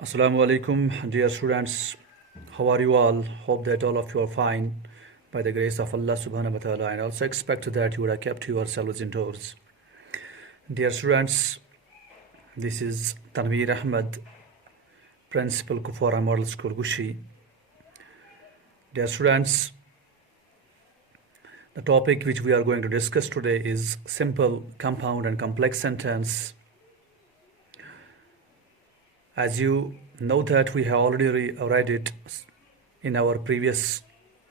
Assalamu alaikum, dear students. How are you all? Hope that all of you are fine by the grace of Allah subhanahu wa ta'ala, and also expect that you would have kept yourselves indoors. Dear students, this is Tanveer Ahmed, Principal Kufara Model School Gushi. Dear students, the topic which we are going to discuss today is simple, compound, and complex sentence. As you know that we have already read it in our previous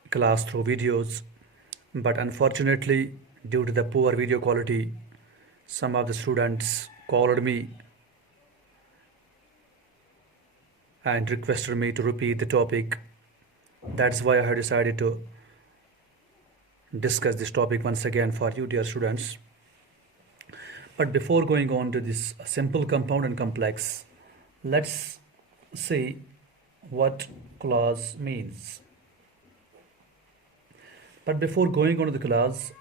class through videos, but unfortunately due to the poor video quality, some of the students called me and requested me to repeat the topic. That's why I have decided to discuss this topic once again for you, dear students. But before going on to this simple, compound, and complex, let's see what clause means. But before going on to the clause,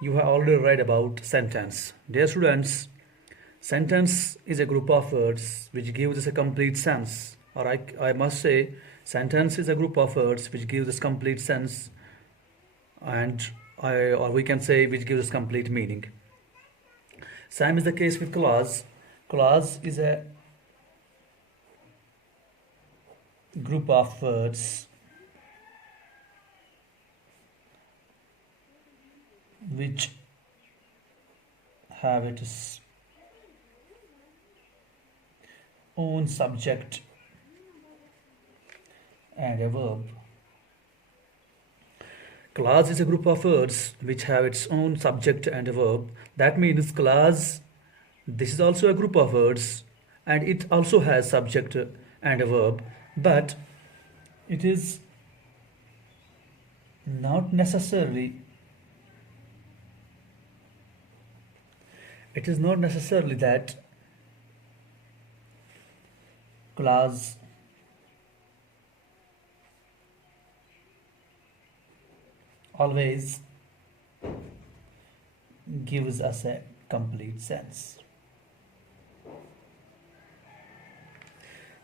you have already read about sentence. Dear students, sentence is a group of words which gives us a complete sense. Or I must say, sentence is a group of words which gives us complete sense, or we can say which gives us complete meaning. Same is the case with clause. Clause is a group of words which have its own subject and a verb. Clause is a group of words which have its own subject and a verb. That means clause, this is also a group of words and it also has subject and a verb, but it is not necessarily that clause always gives us a complete sense.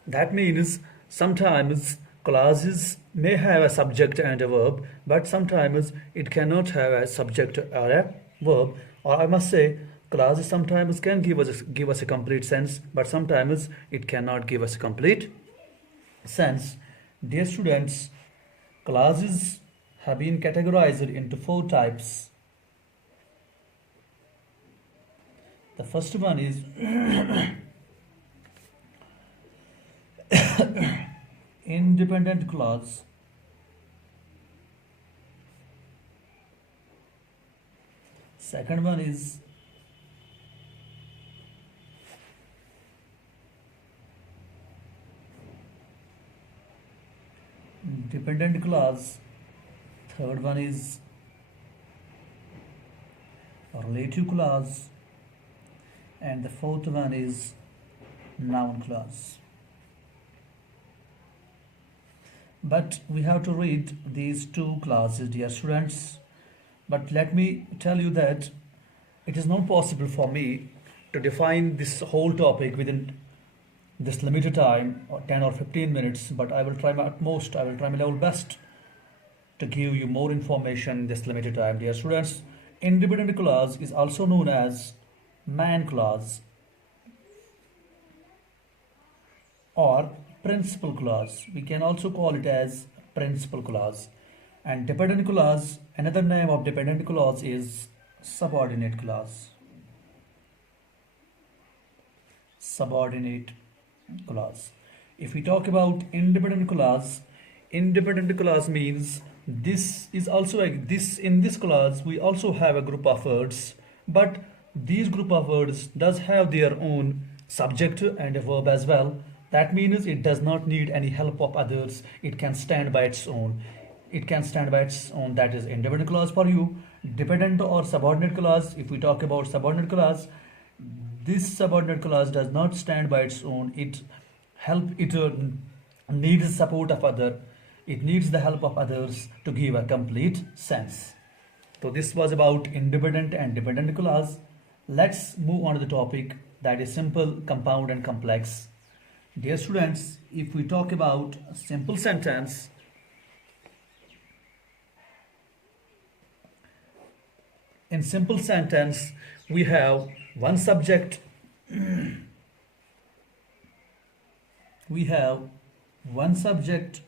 That means sometimes clauses may have a subject and a verb, but sometimes it cannot have a subject or a verb. Or I must say, clauses sometimes can give us a complete sense, but sometimes it cannot give us a complete sense. Dear students, clauses have been categorized into 4 types. The first one is independent clause. Second one is dependent clause. Third one is relative clause, and the fourth one is noun clause. But we have to read these 2 clauses, dear students. But let me tell you that it is not possible for me to define this whole topic within this limited time, or 10 or 15 minutes, but I will try my utmost, I will try my level best to give you more information in this limited time. Dear students, independent clause is also known as main clause or principal clause. We can also call it as principal clause. And dependent clause, another name of dependent clause is subordinate clause. Subordinate clause. If we talk about independent clause means this is also in this clause we also have a group of words, but these group of words does have their own subject and a verb as well. That means it does not need any help of others. It can stand by its own. That is independent clause for you. Dependent or subordinate clause, if we talk about subordinate clause, this subordinate clause does not stand by its own. It needs support of other. It needs the help of others to give a complete sense. So this was about independent and dependent clause. Let's move on to the topic, that is simple, compound, and complex. Dear students, if we talk about a simple sentence, in simple sentence we have one subject, we have one subject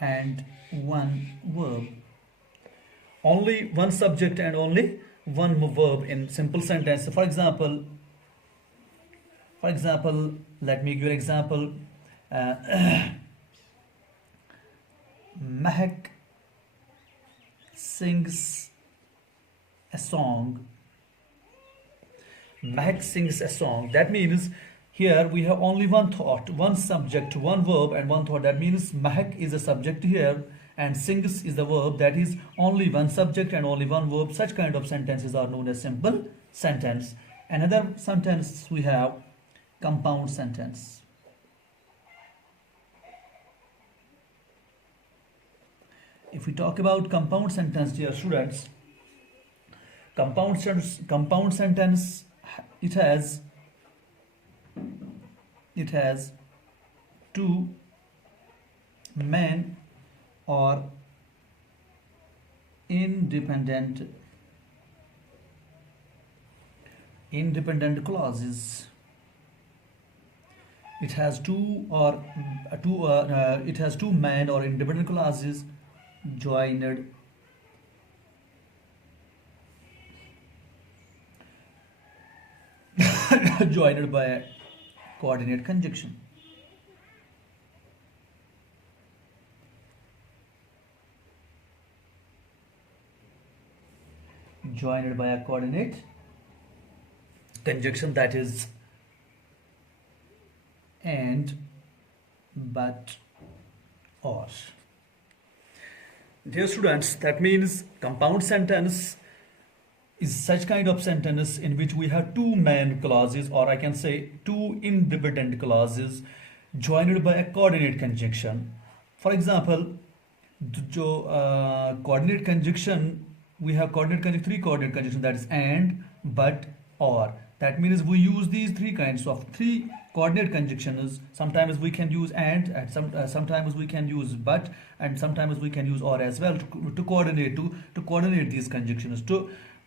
and one verb. Only one subject and only one verb in simple sentence. For example, let me give you an example. Mehak sings a song. Mehak sings a song. That means here we have only one thought, one subject, one verb, and one thought. That means Mehak is a subject here, and sings is the verb. That is only one subject and only one verb. Such kind of sentences are known as simple sentence. Another sentence we have compound sentence. If we talk about compound sentence, dear students, compound sentence, it has two main or independent clauses. It has two main or independent clauses joined joined by a coordinate conjunction. Joined by a coordinate conjunction, that is and, but, or. Dear students, that means compound sentence is such kind of sentence in which we have two main clauses, or I can say two independent clauses joined by a coordinate conjunction. For example, coordinate conjunction, we have three coordinate conjunction, that is and, but, or. That means we use these three coordinate conjunctions. Sometimes we can use and sometimes we can use but, and sometimes we can use or as well to coordinate these conjunctions.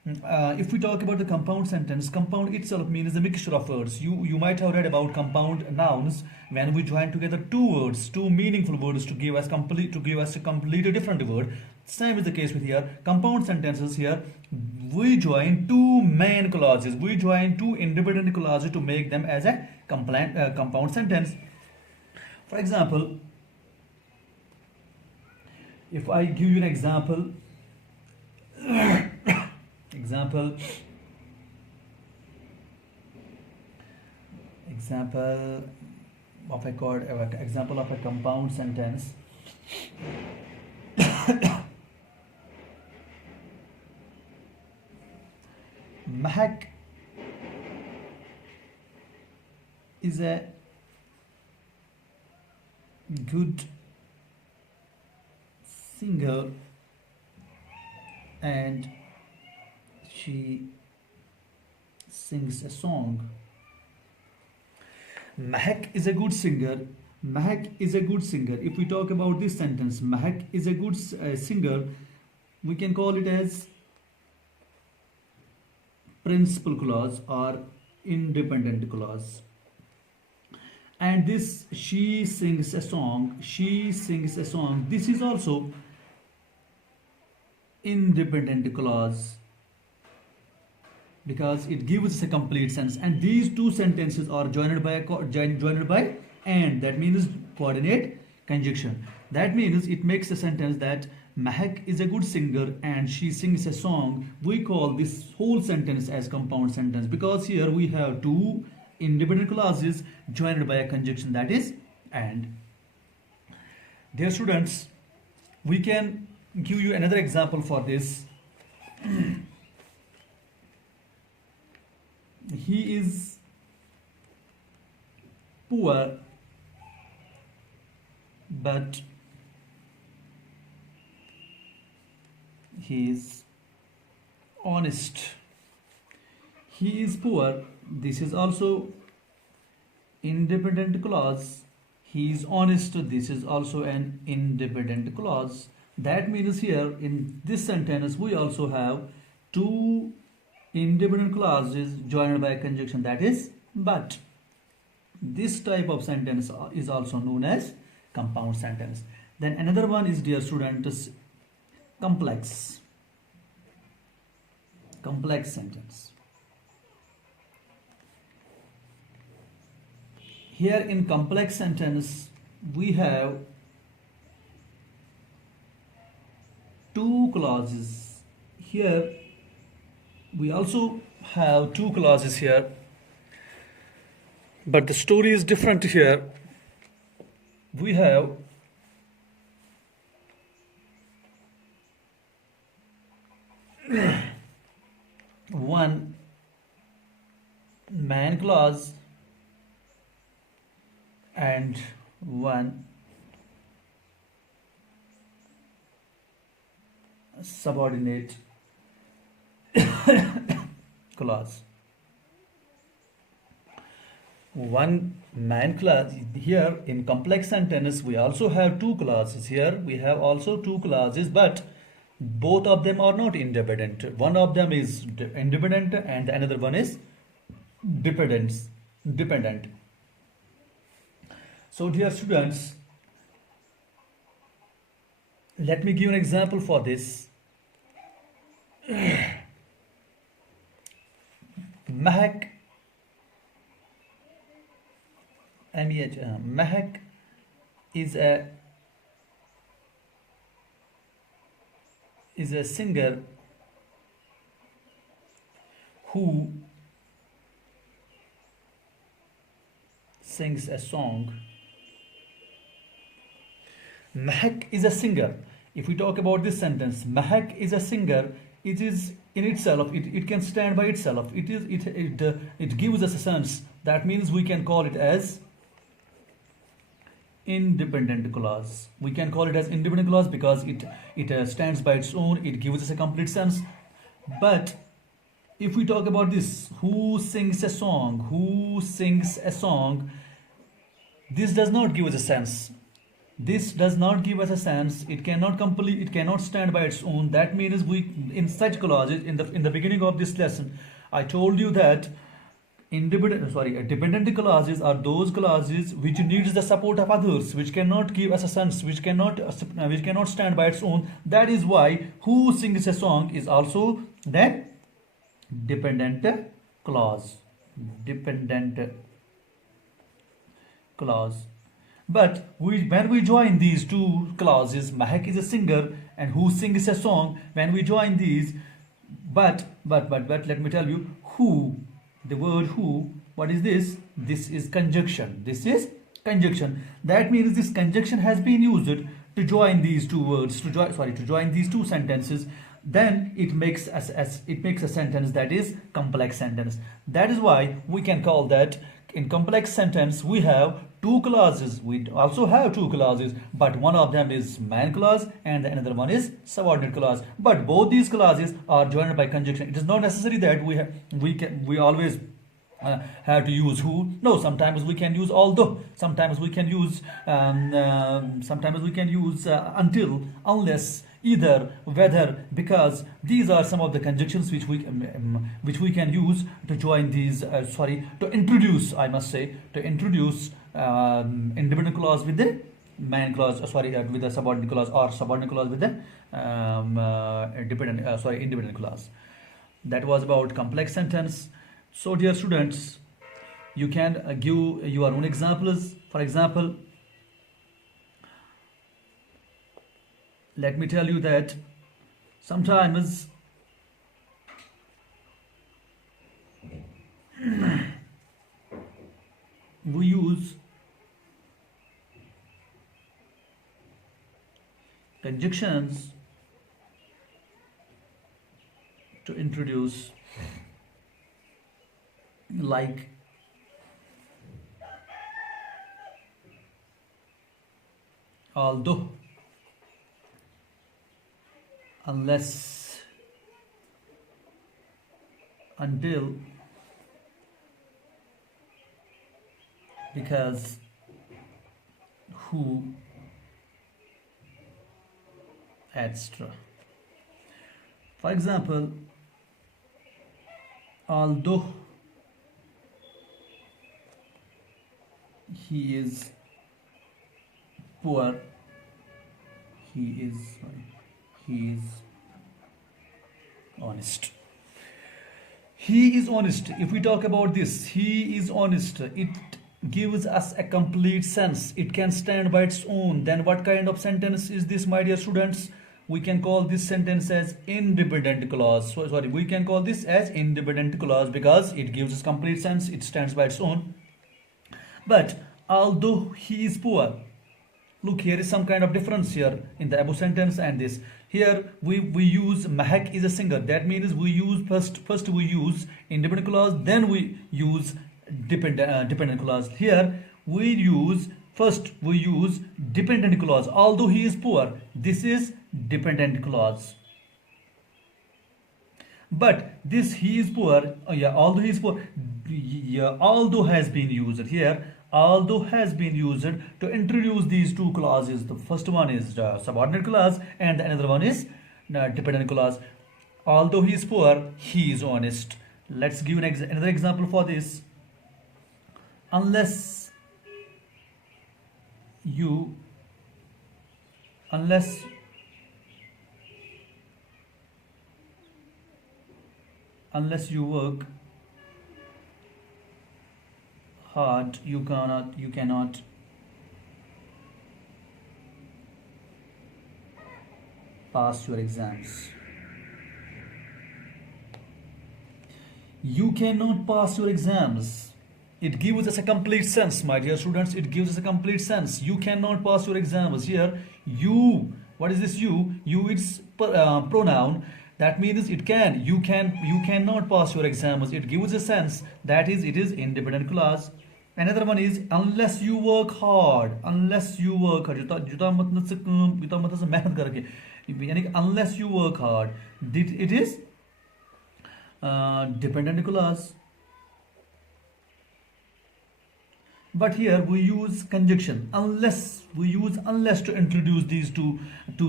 If we talk about the compound sentence, compound itself means a mixture of words. You might have read about compound nouns, when we join together two meaningful words to give us a completely different word. Same is the case with here. Compound sentences, here we join two main clauses. We join two independent clauses to make them as a compound sentence. For example, if I give you an example of a compound sentence. Mehak is a good singer and she sings a song. Mehak is a good singer. Mehak is a good singer. If we talk about this sentence, Mehak is a good singer, we can call it as principal clause or independent clause. And this she sings a song, this is also independent clause because it gives a complete sense. And these two sentences are joined by and, that means coordinate conjunction. That means it makes a sentence that Mehak is a good singer and she sings a song. We call this whole sentence as compound sentence because here we have two independent clauses joined by a conjunction, that is and. Dear students, we can give you another example for this. He is poor but he is honest. He is poor, this is also independent clause. He is honest. This is also an independent clause. That means here in this sentence we also have two independent clauses joined by a conjunction, that is but. This type of sentence is also known as compound sentence. Then another one is, dear students, complex sentence. Here in complex sentence we have two clauses. Here we also have two clauses here, but the story is different. Here we have one man clause and one subordinate clause. One man clause. Here in complex sentence we also have two clauses. Here we have also two clauses, but both of them are not independent. One of them is independent and another one is dependent. So dear students, let me give an example for this. Mahak Mahak is a singer who sings a song. Mahak is a singer. If we talk about this sentence, Mahak is a singer. It is in itself. It can stand by itself. It gives us a sense. That means we can call it as independent clause. We can call it as independent clause because it stands by its own. It gives us a complete sense. But if we talk about this, who sings a song? This does not give us a sense. This does not give us a sense. It cannot stand by its own. That means we, in such clauses, in the beginning of this lesson, I told you that dependent clauses are those clauses which needs the support of others, which cannot give us a sense, which cannot stand by its own. That is why who sings a song is also that dependent clause. But when we join these two clauses, Mahak is a singer and who sings a song, when we join these, but let me tell you, who, the word who, what is this? This is conjunction. That means this conjunction has been used to join these two words, to join these two sentences. Then it makes a sentence that is complex sentence. That is why we can call that in complex sentence we have two clauses. We also have two clauses, but one of them is man clause and another one is subordinate clause. But both these clauses are joined by conjunction. It is not necessary that we always have to use who. No, sometimes we can use although. Sometimes we can use until, unless, either, whether, because these are some of the conjunctions which we can use to join these. To introduce, I must say, independent clause with the man clause. With the subordinate clause, or subordinate clause with the independent clause. That was about complex sentence. So dear students, you can give your own examples. For example, let me tell you that sometimes we use conjunctions to introduce, like although, unless, until, because who extra. For example, although he is poor, he is honest. He is honest. If we talk about this, he is honest. It gives us a complete sense. It can stand by its own. Then what kind of sentence is this, my dear students? We can call this sentence as independent clause. So, sorry, we can call this as independent clause because it gives us complete sense. It stands by its own. But although he is poor, look, here is some kind of difference here in the above sentence and this. Here we use Mahak is a singer. That means we use first we use independent clause, then we use dependent clause. Here we use dependent clause. Although he is poor, this is dependent clause. But this he is poor, although he is poor, although has been used here. Although has been used to introduce these two clauses. The first one is subordinate clause and the another one is dependent clause. Although he is poor, he is honest. Let's give another example for this. Unless you work hard, you cannot pass your exams. You cannot pass your exams. It gives us a complete sense, my dear students. It gives us a complete sense. You cannot pass your exams. Here, you. What is this you? You is pronoun. That means it can. You cannot pass your exams. It gives a sense. That is, it is independent clause. Another one is unless you work hard. Unless you work hard. Unless you work hard. It is dependent clause. But here we use conjunction. We use unless to introduce these two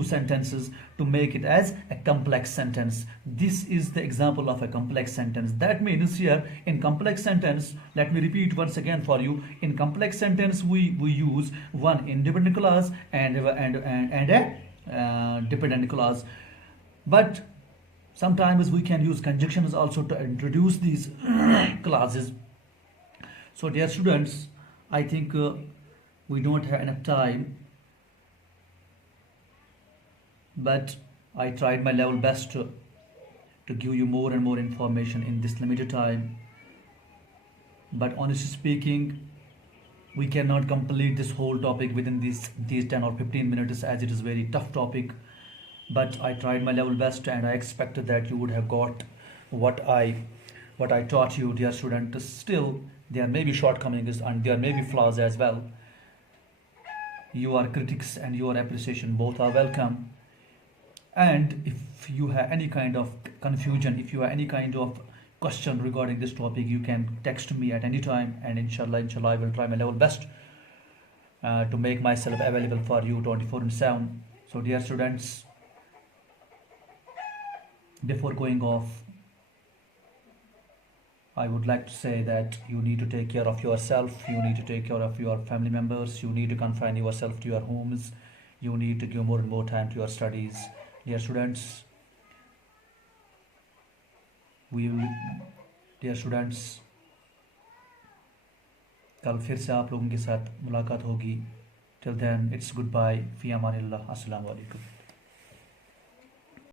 sentences to make it as a complex sentence. This is the example of a complex sentence. That means here in complex sentence, let me repeat once again for you. In complex sentence, we use one independent clause and a dependent clause. But sometimes we can use conjunctions also to introduce these clauses. So dear students, I think we don't have enough time, but I tried my level best to give you more and more information in this limited time. But honestly speaking, we cannot complete this whole topic within these 10 or 15 minutes, as it is a very tough topic. But I tried my level best, and I expected that you would have got what I taught you, dear student. Still, there may be shortcomings and there may be flaws as well. Your critics and your appreciation both are welcome. And if you have any kind of confusion, if you have any kind of question regarding this topic, you can text me at any time, and inshallah I will try my level best to make myself available for you 24/7. So dear students, before going off, I would like to say that you need to take care of yourself, you need to take care of your family members, you need to confine yourself to your homes, you need to give more and more time to your studies. Dear students, कल फिर से आप लोगों के साथ मुलाकात होगी. Till then, it's goodbye. Fi amanillah. Assalamu alaikum.